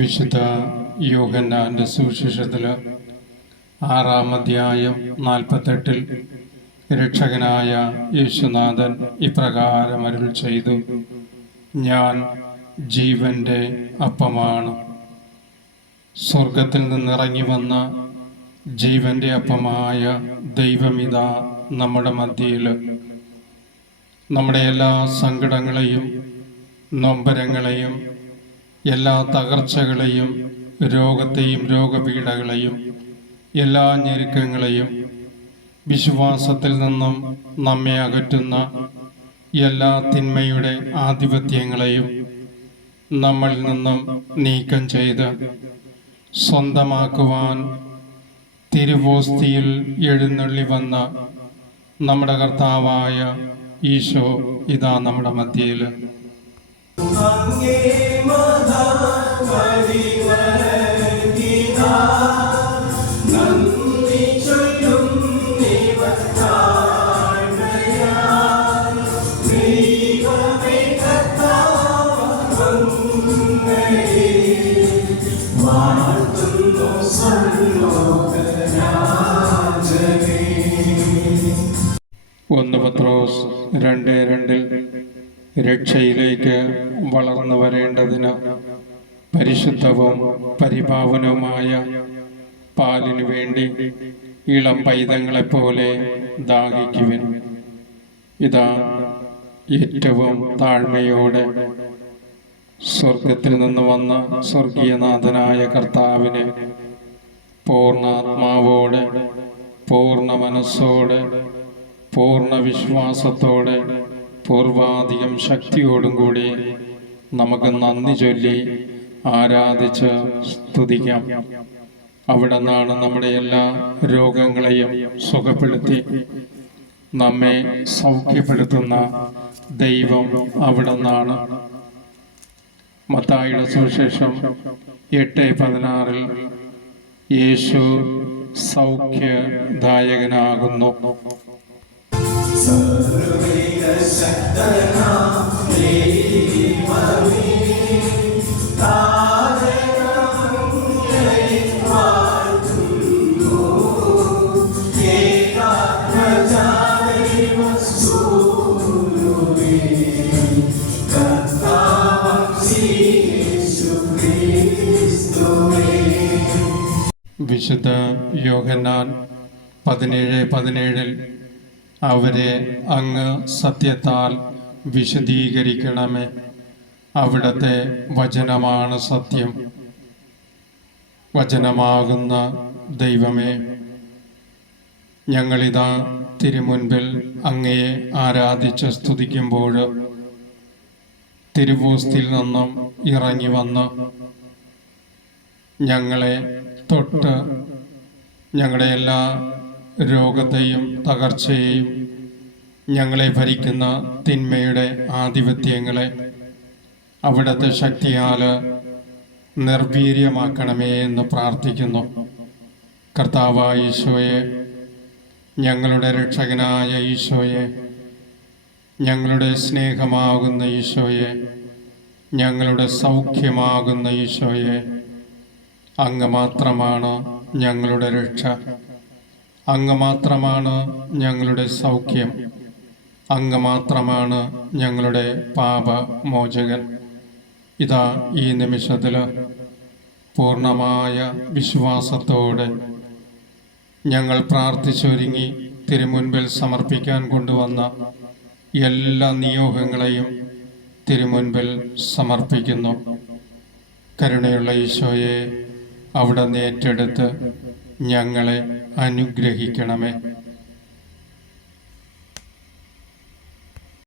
വിശുദ്ധ യോഹന്നാന്റെ സുവിശേഷത്തിൽ 6-ാം അധ്യായം 48 രക്ഷകനായ യേശുനാഥൻ ഇപ്രകാരം അരുൾ ചെയ്തു: ഞാൻ ജീവന്റെ അപ്പമാണ്. സ്വർഗത്തിൽ നിന്നിറങ്ങി വന്ന ജീവന്റെ അപ്പമായ ദൈവമിതാ നമ്മുടെ മധ്യയിൽ. നമ്മുടെ എല്ലാ സങ്കടങ്ങളെയും നൊമ്പരങ്ങളെയും എല്ലാ തകർച്ചകളെയും രോഗത്തെയും രോഗപീഠകളെയും എല്ലാ ഞെരുക്കങ്ങളെയും വിശ്വാസത്തിൽ നിന്നും നമ്മെ അകറ്റുന്ന എല്ലാ തിന്മയുടെ ആധിപത്യങ്ങളെയും നമ്മളിൽ നിന്നും നീക്കം ചെയ്ത് സ്വന്തമാക്കുവാൻ തിരുവോസ്തിയിൽ എഴുന്നള്ളി വന്ന നമ്മുടെ കർത്താവായ ഈശോ ഇതാ നമ്മുടെ മധ്യയിൽ. ഒന്ന് പത്രോസ് 2:2 രക്ഷയിലേക്ക് വളർന്നു വരേണ്ടതിന് പരിശുദ്ധവും പരിപാവനവുമായ പാലിനു വേണ്ടി ഇളം പൈതങ്ങളെപ്പോലെ ദാഹിക്കുവിൻ. ഇതാ ഏറ്റവും താഴ്മയോടെ സ്വർഗത്തിൽ നിന്ന് വന്ന സ്വർഗീയനാഥനായ കർത്താവിനെ പൂർണ്ണ ആത്മാവോടെ, പൂർണ്ണ മനസ്സോടെ, പൂർണ്ണ വിശ്വാസത്തോടെ, പൂർവാധികം ശക്തിയോടും കൂടി നമുക്ക് നന്ദി ചൊല്ലി ആരാധിച്ച് സ്തുതിക്കാം. അവിടെ നിന്നാണ് നമ്മുടെ എല്ലാ രോഗങ്ങളെയും സുഖപ്പെടുത്തി നമ്മെ സൗഖ്യപ്പെടുത്തുന്ന ദൈവം അവിടെ നിന്നാണ്. മത്തായിയുടെ സുവിശേഷം 8:16 യേശു സൗഖ്യദായകനാകുന്നു. വിശുദ്ധ യോഹന്നാൻ 17:17 അവരെ അങ്ങ് സത്യത്താൽ വിശദീകരിക്കണമേ, അവിടുത്തെ വചനമാണ് സത്യം. വചനമാകുന്ന ദൈവമേ, ഞങ്ങളിതാ തിരുമുൻപിൽ അങ്ങയെ ആരാധിച്ച് സ്തുതിക്കുമ്പോൾ തിരുവോസ്തിയിൽ നിന്നും ഇറങ്ങി വന്ന് ഞങ്ങളെ തൊട്ട് ഞങ്ങളുടെ എല്ലാ രോഗത്തെയും തകർച്ചയെയും ഞങ്ങളെ ഭരിക്കുന്ന തിന്മയുടെ ആധിപത്യങ്ങളെ അവിടുത്തെ ശക്തിയാൽ നിർവീര്യമാക്കണമേ എന്ന് പ്രാർത്ഥിക്കുന്നു. കർത്താവായ ഈശോയെ, ഞങ്ങളുടെ രക്ഷകനായ ഈശോയെ, ഞങ്ങളുടെ സ്നേഹമാകുന്ന ഈശോയെ, ഞങ്ങളുടെ സൗഖ്യമാകുന്ന ഈശോയെ, അങ്ങ് മാത്രമാണ് ഞങ്ങളുടെ രക്ഷ, അങ്ങ് മാത്രമാണ് ഞങ്ങളുടെ സൗഖ്യം, അങ്ങ് മാത്രമാണ് ഞങ്ങളുടെ പാപമോചകൻ. ഇതാ ഈ നിമിഷത്തിൽ പൂർണ്ണമായ വിശ്വാസത്തോടെ ഞങ്ങൾ പ്രാർത്ഥിച്ചൊരുങ്ങി തിരുമുൻപിൽ സമർപ്പിക്കാൻ കൊണ്ടുവന്ന എല്ലാ നിയോഗങ്ങളെയും തിരുമുൻപിൽ സമർപ്പിക്കുന്നു. കരുണയുള്ള ഈശോയെ, അവിടെ ഏറ്റെടുത്ത് ഞങ്ങളെ അനുഗ്രഹിക്കണമേ.